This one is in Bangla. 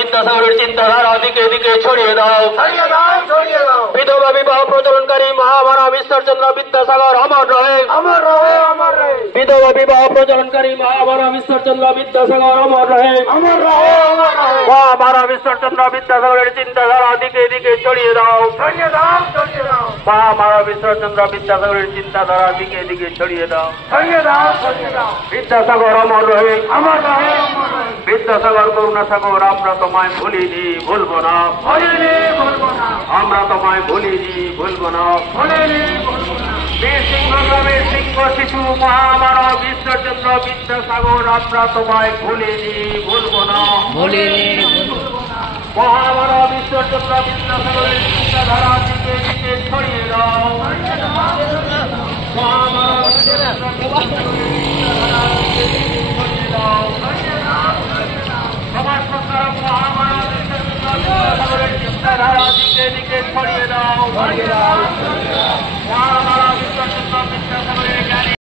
विद्यासागर चिंताधारा दिके दिके छोड़िए दाओ विधवा विवाह प्रचलनकारी महामारा विसर्जन विद्यासागर अमर रहे विधवा विवाह प्रचलनकारी महामारा विसर्जन विद्यासागर अमर रहे महामारा विसर्जन विद्यासागर चिंताधारा दिके दिके छोड़िए दाओ महामारा विसर्जन विद्यासागर चिंताधारा दिके दिके छोड़िए दाओ विद्यासागर अमर रहे विद्यासागर करुणासागर আমরা তোমায় ভুলিনি ভুলবো না আমরা তোমায় ভুলিনি ভুলবো না বীর সিংহ গ্রামের সিংহ শিশু মহামানব বিশ্বচন্দ্র বিদ্যাসাগর আমরা তোমায় ভুলিনি ভুলবো না মহামানব বিশ্বচন্দ্র বিদ্যাসাগরের চিন্তাধারা দিকে দিকে ছড়িয়ে দাও মহামানব বিশ্বচন্দ্র বিদ্যাসাগরের চিন্তাধারা দিকে দিকে ছড়িয়ে দাও সমাজ সরকার মহামানব বিশ্বচন্দ্র চিন্তাধারা দিকে দিকে ছড়িয়ে দাও মহামানব বিশ্বচন্দ্র বিদ্যাসাগরের